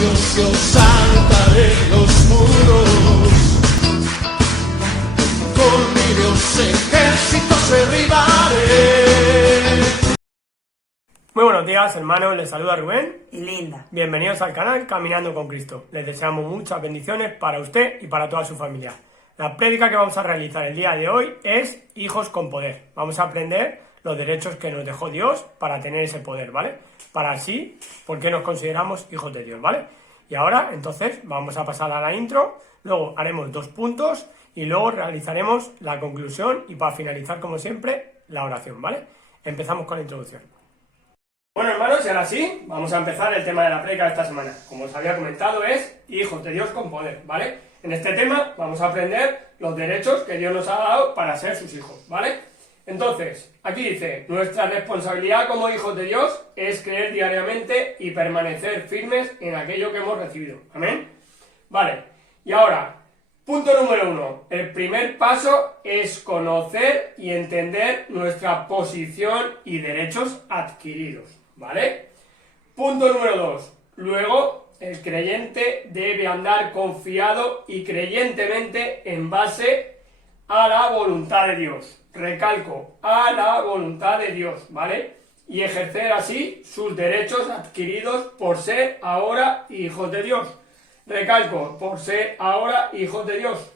Dios yo saltaré los muros, con mi Dios ejércitos derribaré. Muy buenos días, hermanos, les saluda Rubén y Linda. Bienvenidos al canal Caminando con Cristo. Les deseamos muchas bendiciones para usted y para toda su familia. La prédica que vamos a realizar el día de hoy es Hijos con Poder. Vamos a aprender los derechos que nos dejó Dios para tener ese poder, ¿vale? Para así, ¿por qué nos consideramos hijos de Dios?, ¿vale? Y ahora, entonces, vamos a pasar a la intro, luego haremos 2 puntos y luego realizaremos la conclusión y para finalizar, como siempre, la oración, ¿vale? Empezamos con la introducción. Bueno, hermanos, y ahora sí, vamos a empezar el tema de la prédica de esta semana. Como os había comentado, es hijos de Dios con poder, ¿vale? En este tema vamos a aprender los derechos que Dios nos ha dado para ser sus hijos, ¿vale? Entonces, aquí dice, nuestra responsabilidad como hijos de Dios es creer diariamente y permanecer firmes en aquello que hemos recibido, ¿amén? Vale, y ahora, punto número 1, el primer paso es conocer y entender nuestra posición y derechos adquiridos, ¿vale? Punto número 2, luego el creyente debe andar confiado y creyentemente en base a la voluntad de Dios. Recalco, a la voluntad de Dios, ¿vale? Y ejercer así sus derechos adquiridos por ser ahora hijos de Dios. Recalco, por ser ahora hijos de Dios.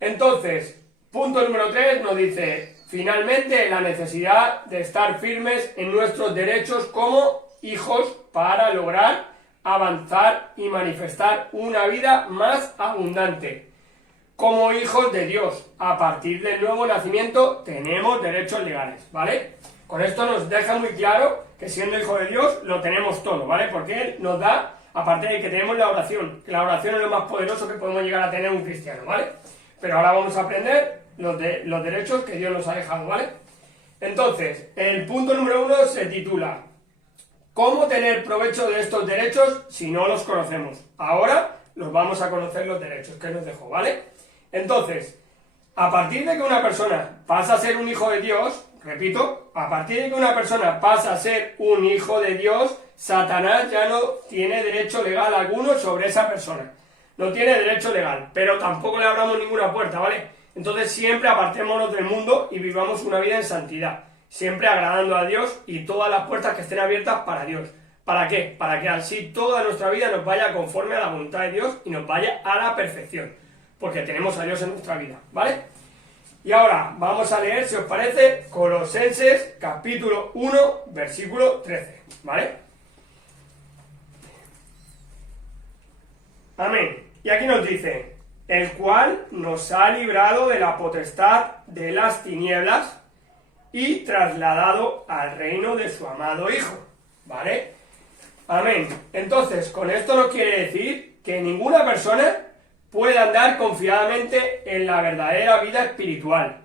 Entonces, punto número 3 nos dice, finalmente, la necesidad de estar firmes en nuestros derechos como hijos para lograr avanzar y manifestar una vida más abundante. Como hijos de Dios, a partir del nuevo nacimiento, tenemos derechos legales, ¿vale? Con esto nos deja muy claro que siendo hijos de Dios lo tenemos todo, ¿vale? Porque Él nos da, aparte de que tenemos la oración, que la oración es lo más poderoso que podemos llegar a tener un cristiano, ¿vale? Pero ahora vamos a aprender los derechos que Dios nos ha dejado, ¿vale? Entonces, el punto número 1 se titula ¿cómo tener provecho de estos derechos si no los conocemos? Ahora los vamos a conocer los derechos que nos dejó, ¿vale? Entonces, a partir de que una persona pasa a ser un hijo de Dios, repito, a partir de que una persona pasa a ser un hijo de Dios, Satanás ya no tiene derecho legal alguno sobre esa persona. No tiene derecho legal, pero tampoco le abramos ninguna puerta, ¿vale? Entonces siempre apartémonos del mundo y vivamos una vida en santidad, siempre agradando a Dios y todas las puertas que estén abiertas para Dios. ¿Para qué? Para que así toda nuestra vida nos vaya conforme a la voluntad de Dios y nos vaya a la perfección, porque tenemos a Dios en nuestra vida, ¿vale? Y ahora vamos a leer, si os parece, Colosenses capítulo 1, versículo 13, ¿vale? Amén. Y aquí nos dice, el cual nos ha librado de la potestad de las tinieblas y trasladado al reino de su amado Hijo, ¿vale? Amén. Entonces, con esto no quiere decir que ninguna persona pueda andar confiadamente en la verdadera vida espiritual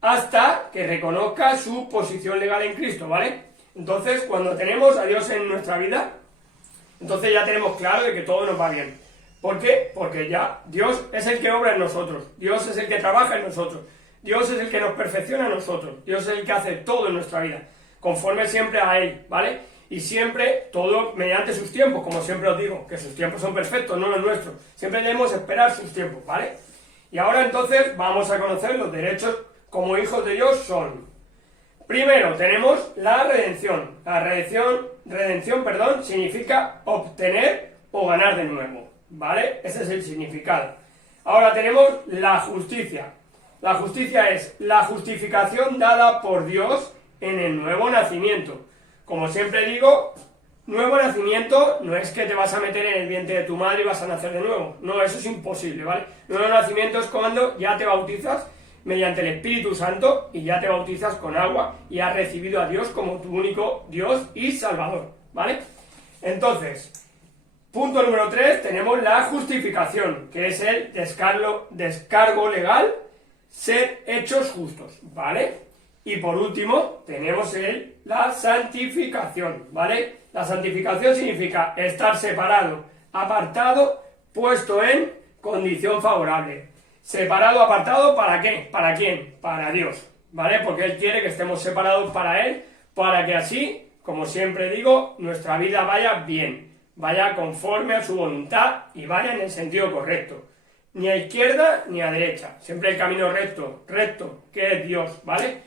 hasta que reconozca su posición legal en Cristo, ¿vale? Entonces, cuando tenemos a Dios en nuestra vida, entonces ya tenemos claro de que todo nos va bien. ¿Por qué? Porque ya Dios es el que obra en nosotros, Dios es el que trabaja en nosotros, Dios es el que nos perfecciona a nosotros, Dios es el que hace todo en nuestra vida, conforme siempre a Él, ¿vale? Y siempre todo mediante sus tiempos, como siempre os digo, que sus tiempos son perfectos, no los nuestros. Siempre debemos esperar sus tiempos, ¿vale? Y ahora entonces vamos a conocer los derechos como hijos de Dios son. Primero tenemos la redención. La redención, significa obtener o ganar de nuevo, ¿vale? Ese es el significado. Ahora tenemos la justicia. La justicia es la justificación dada por Dios en el nuevo nacimiento. Como siempre digo, nuevo nacimiento no es que te vas a meter en el vientre de tu madre y vas a nacer de nuevo. No, eso es imposible, ¿vale? Nuevo nacimiento es cuando ya te bautizas mediante el Espíritu Santo y ya te bautizas con agua y has recibido a Dios como tu único Dios y Salvador, ¿vale? Entonces, punto número 3, tenemos la justificación, que es el descargo legal, ser hechos justos, ¿vale? Y por último, tenemos la santificación, ¿vale? La santificación significa estar separado, apartado, puesto en condición favorable. Separado, apartado, ¿para qué? ¿Para quién? Para Dios, ¿vale? Porque Él quiere que estemos separados para Él, para que así, como siempre digo, nuestra vida vaya bien, vaya conforme a su voluntad y vaya en el sentido correcto. Ni a izquierda ni a derecha, siempre el camino recto, que es Dios, ¿vale?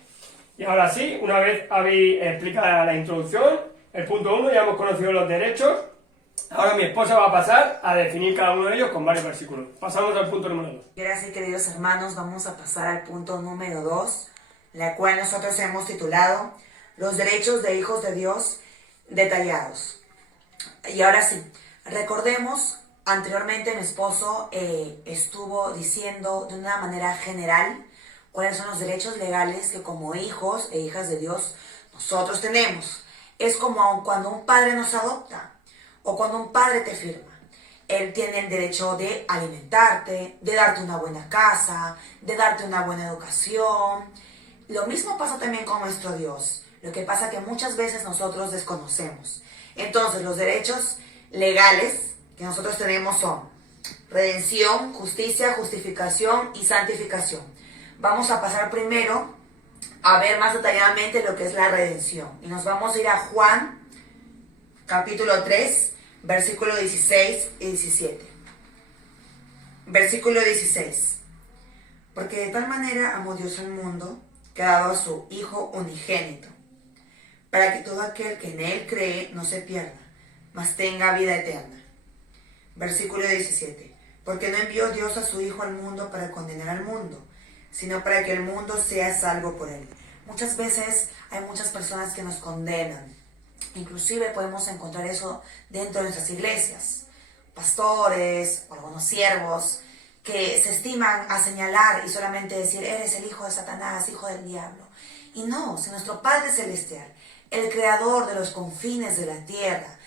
Y ahora sí, una vez habéis explicado la introducción, el punto 1, ya hemos conocido los derechos, ahora mi esposa va a pasar a definir cada uno de ellos con varios versículos. Pasamos al punto número 2. Y ahora sí, queridos hermanos, vamos a pasar al punto número 2, la cual nosotros hemos titulado Los derechos de hijos de Dios detallados. Y ahora sí, recordemos, anteriormente mi esposo estuvo diciendo de una manera general cuáles son los derechos legales que como hijos e hijas de Dios nosotros tenemos. Es como cuando un padre nos adopta o cuando un padre te firma. Él tiene el derecho de alimentarte, de darte una buena casa, de darte una buena educación. Lo mismo pasa también con nuestro Dios. Lo que pasa que muchas veces nosotros desconocemos. Entonces, los derechos legales que nosotros tenemos son redención, justicia, justificación y santificación. Vamos a pasar primero a ver más detalladamente lo que es la redención. Y nos vamos a ir a Juan, capítulo 3, versículo 16 y 17. Versículo 16. Porque de tal manera amó Dios al mundo, que ha dado a su Hijo unigénito, para que todo aquel que en Él cree no se pierda, mas tenga vida eterna. Versículo 17. Porque no envió Dios a su Hijo al mundo para condenar al mundo, sino para que el mundo sea salvo por Él. Muchas veces hay muchas personas que nos condenan. Inclusive podemos encontrar eso dentro de nuestras iglesias. Pastores o algunos siervos que se estiman a señalar y solamente decir, eres el hijo de Satanás, hijo del diablo. Y no, si nuestro Padre Celestial, el creador de los confines de la tierra,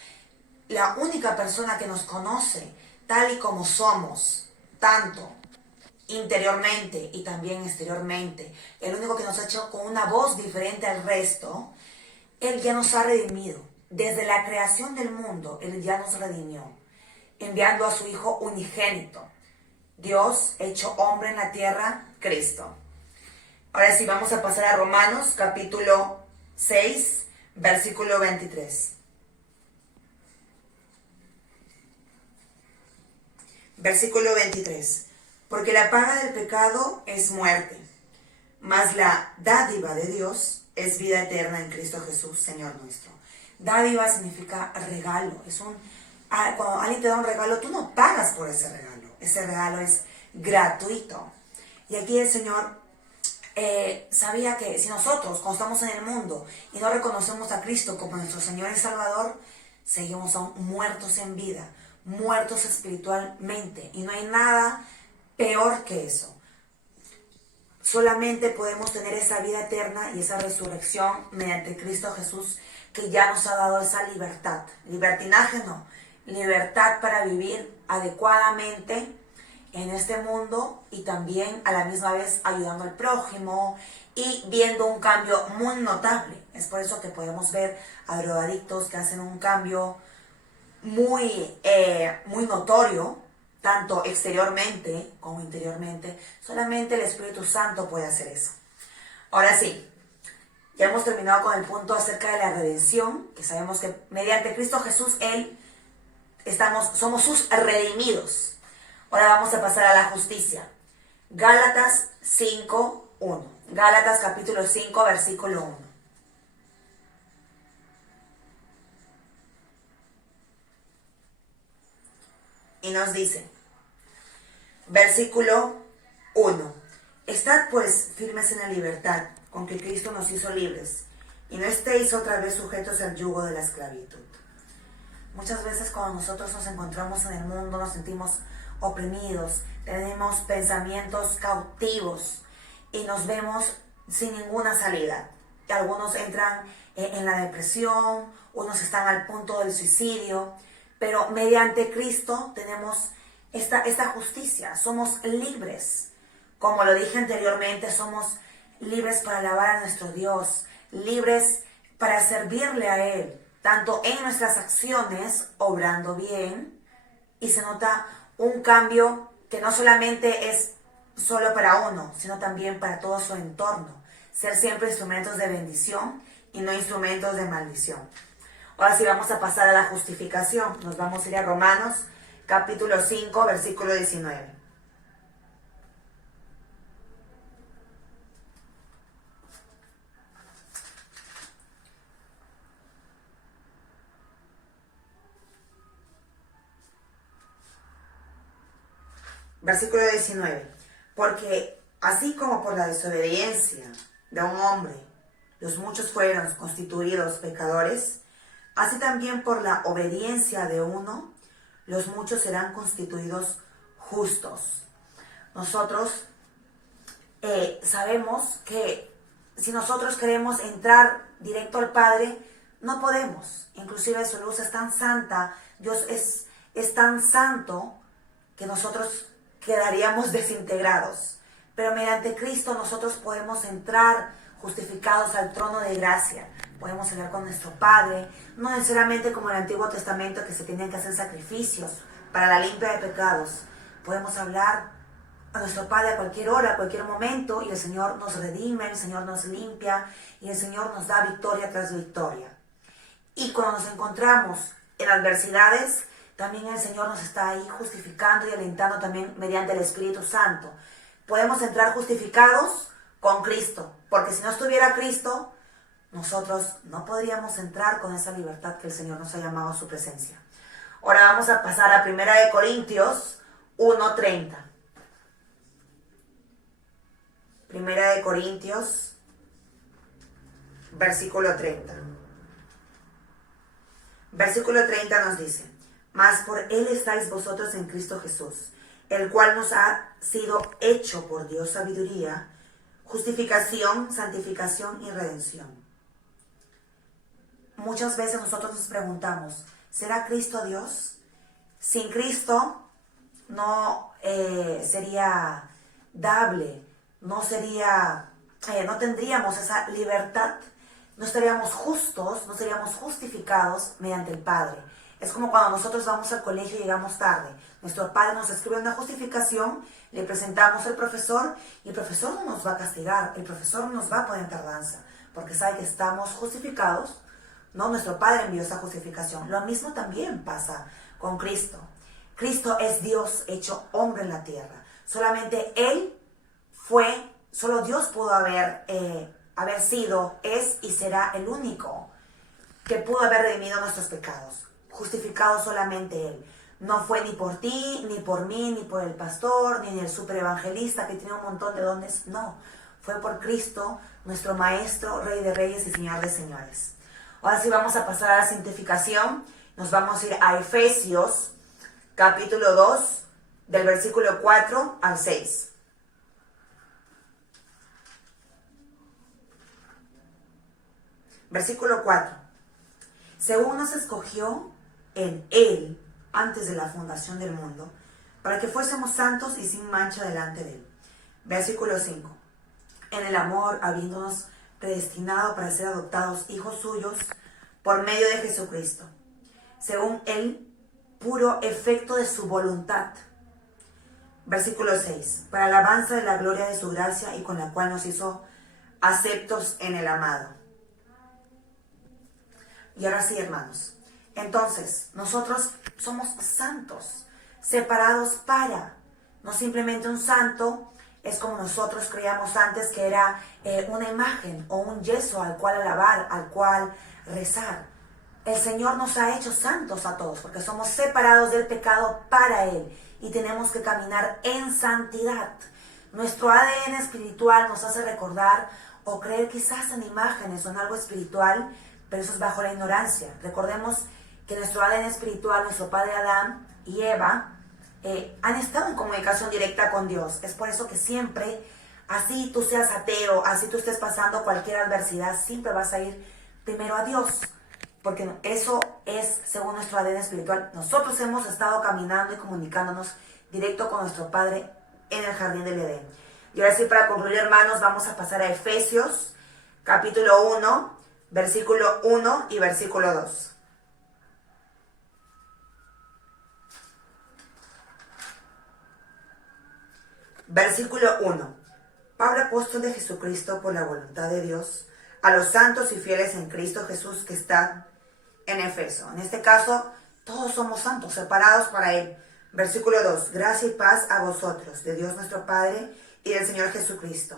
la única persona que nos conoce tal y como somos, tanto interiormente y también exteriormente, el único que nos ha hecho con una voz diferente al resto, Él ya nos ha redimido. Desde la creación del mundo, Él ya nos redimió, enviando a su Hijo unigénito, Dios hecho hombre en la tierra, Cristo. Ahora sí, vamos a pasar a Romanos, capítulo 6, versículo 23. Versículo 23. Porque la paga del pecado es muerte, mas la dádiva de Dios es vida eterna en Cristo Jesús, Señor nuestro. Dádiva significa regalo. Cuando alguien te da un regalo, tú no pagas por ese regalo. Ese regalo es gratuito. Y aquí el Señor sabía que si nosotros, cuando estamos en el mundo y no reconocemos a Cristo como nuestro Señor y Salvador, seguimos aún muertos en vida, muertos espiritualmente. Y no hay nada peor que eso. Solamente podemos tener esa vida eterna y esa resurrección mediante Cristo Jesús, que ya nos ha dado esa libertad. Libertinaje no, libertad para vivir adecuadamente en este mundo y también a la misma vez ayudando al prójimo y viendo un cambio muy notable. Es por eso que podemos ver a drogadictos que hacen un cambio muy notorio, tanto exteriormente como interiormente. Solamente el Espíritu Santo puede hacer eso. Ahora sí, ya hemos terminado con el punto acerca de la redención, que sabemos que mediante Cristo Jesús, somos sus redimidos. Ahora vamos a pasar a la justicia. Gálatas 5:1. Gálatas capítulo 5, versículo 1. Y nos dice, versículo 1. Estad pues firmes en la libertad con que Cristo nos hizo libres, y no estéis otra vez sujetos al yugo de la esclavitud. Muchas veces cuando nosotros nos encontramos en el mundo nos sentimos oprimidos, tenemos pensamientos cautivos y nos vemos sin ninguna salida. Y algunos entran en la depresión, unos están al punto del suicidio, pero mediante Cristo tenemos esta justicia, somos libres. Como lo dije anteriormente, somos libres para alabar a nuestro Dios, libres para servirle a Él, tanto en nuestras acciones, obrando bien, y se nota un cambio que no solamente es solo para uno, sino también para todo su entorno. Ser siempre instrumentos de bendición y no instrumentos de maldición. Ahora sí vamos a pasar a la justificación. Nos vamos a ir a Romanos, capítulo 5, versículo 19. Versículo 19. Porque así como por la desobediencia de un hombre los muchos fueron constituidos pecadores, así también por la obediencia de uno los muchos serán constituidos justos. Nosotros sabemos que si nosotros queremos entrar directo al Padre, no podemos. Inclusive su luz es tan santa, Dios es tan santo, que nosotros quedaríamos desintegrados. Pero mediante Cristo nosotros podemos entrar justificados al trono de gracia. Podemos hablar con nuestro Padre, no necesariamente como en el Antiguo Testamento que se tenían que hacer sacrificios para la limpia de pecados. Podemos hablar a nuestro Padre a cualquier hora, a cualquier momento, y el Señor nos redime, el Señor nos limpia, y el Señor nos da victoria tras victoria. Y cuando nos encontramos en adversidades, también el Señor nos está ahí justificando y alentando también mediante el Espíritu Santo. Podemos entrar justificados con Cristo, porque si no estuviera Cristo, nosotros no podríamos entrar con esa libertad que el Señor nos ha llamado a su presencia. Ahora vamos a pasar a 1 Corintios 1:30. 1 Corintios, versículo 30. Versículo 30 nos dice: mas por Él estáis vosotros en Cristo Jesús, el cual nos ha sido hecho por Dios sabiduría, justificación, santificación y redención. Muchas veces nosotros nos preguntamos, ¿será Cristo Dios? Sin Cristo no sería dable, no tendríamos esa libertad, no estaríamos justos, no seríamos justificados mediante el Padre. Es como cuando nosotros vamos al colegio y llegamos tarde. Nuestro padre nos escribe una justificación, le presentamos al profesor y el profesor no nos va a castigar, el profesor no nos va a poner en tardanza, porque sabe que estamos justificados, ¿no? Nuestro Padre envió esa justificación. Lo mismo también pasa con Cristo. Cristo es Dios hecho hombre en la tierra. Solamente Él solo Dios pudo haber sido, es y será el único que pudo haber redimido nuestros pecados. Justificado solamente Él. No fue ni por ti, ni por mí, ni por el pastor, ni el superevangelista que tiene un montón de dones. No, fue por Cristo, nuestro Maestro, Rey de Reyes y Señor de Señores. Ahora sí vamos a pasar a la santificación. Nos vamos a ir a Efesios, capítulo 2, del versículo 4 al 6. Versículo 4. Según nos escogió en Él, antes de la fundación del mundo, para que fuésemos santos y sin mancha delante de Él. Versículo 5. En el amor, habiéndonos predestinado para ser adoptados hijos suyos por medio de Jesucristo, según el puro efecto de su voluntad. Versículo 6. Para alabanza de la gloria de su gracia y con la cual nos hizo aceptos en el amado. Y ahora sí, hermanos. Entonces, nosotros somos santos, separados para, no simplemente un santo, es como nosotros creíamos antes que era una imagen o un yeso al cual alabar, al cual rezar. El Señor nos ha hecho santos a todos, porque somos separados del pecado para Él y tenemos que caminar en santidad. Nuestro ADN espiritual nos hace recordar o creer quizás en imágenes o en algo espiritual, pero eso es bajo la ignorancia. Recordemos que nuestro ADN espiritual, nuestro padre Adán y Eva, han estado en comunicación directa con Dios. Es por eso que siempre, así tú seas ateo, así tú estés pasando cualquier adversidad, siempre vas a ir primero a Dios. Porque eso es según nuestro ADN espiritual. Nosotros hemos estado caminando y comunicándonos directo con nuestro Padre en el jardín del Edén. Y ahora sí, para concluir, hermanos, vamos a pasar a Efesios, capítulo 1, versículo 1 y versículo 2. Versículo 1. Pablo, apóstol de Jesucristo por la voluntad de Dios, a los santos y fieles en Cristo Jesús que están en Efeso. En este caso, todos somos santos, separados para Él. Versículo 2. Gracia y paz a vosotros, de Dios nuestro Padre y del Señor Jesucristo.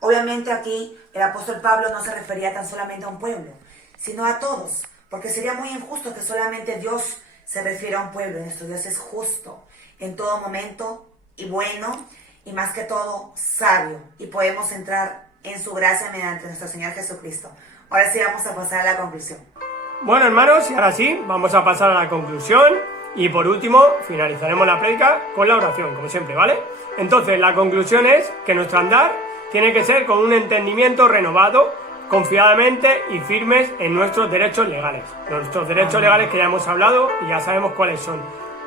Obviamente aquí el apóstol Pablo no se refería tan solamente a un pueblo, sino a todos, porque sería muy injusto que solamente Dios se refiera a un pueblo. Nuestro Dios es justo en todo momento y bueno, y más que todo sabio, y podemos entrar en su gracia mediante nuestro Señor Jesucristo. Ahora sí vamos a pasar a la conclusión. Bueno, hermanos, y ahora sí, vamos a pasar a la conclusión y por último finalizaremos la prédica con la oración, como siempre, ¿vale? Entonces, la conclusión es que nuestro andar tiene que ser con un entendimiento renovado, confiadamente y firmes en nuestros derechos legales. Nuestros derechos legales que ya hemos hablado y ya sabemos cuáles son,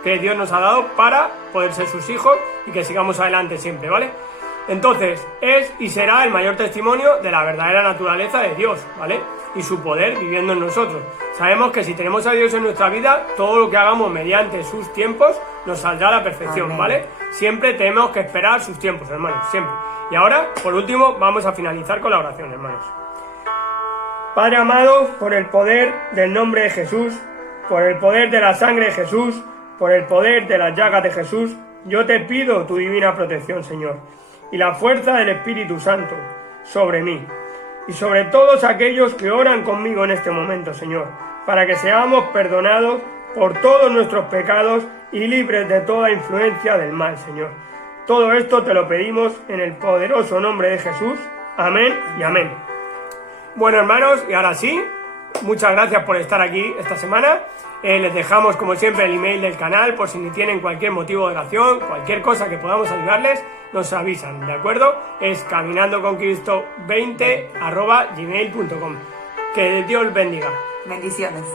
que Dios nos ha dado para poder ser sus hijos y que sigamos adelante siempre, ¿vale? Entonces, es y será el mayor testimonio de la verdadera naturaleza de Dios, ¿vale? Y su poder viviendo en nosotros. Sabemos que si tenemos a Dios en nuestra vida, todo lo que hagamos mediante sus tiempos nos saldrá a la perfección, ¿vale? Siempre tenemos que esperar sus tiempos, hermanos, siempre. Y ahora, por último, vamos a finalizar con la oración, hermanos. Padre amado, por el poder del nombre de Jesús, por el poder de la sangre de Jesús, por el poder de las llagas de Jesús, yo te pido tu divina protección, Señor, y la fuerza del Espíritu Santo sobre mí, y sobre todos aquellos que oran conmigo en este momento, Señor, para que seamos perdonados por todos nuestros pecados y libres de toda influencia del mal, Señor. Todo esto te lo pedimos en el poderoso nombre de Jesús. Amén y amén. Bueno, hermanos, y ahora sí, muchas gracias por estar aquí esta semana. Les dejamos, como siempre, el email del canal por si tienen cualquier motivo de oración, cualquier cosa que podamos ayudarles, nos avisan, ¿de acuerdo? Es caminandoconcristo20@gmail.com. Que Dios bendiga. Bendiciones.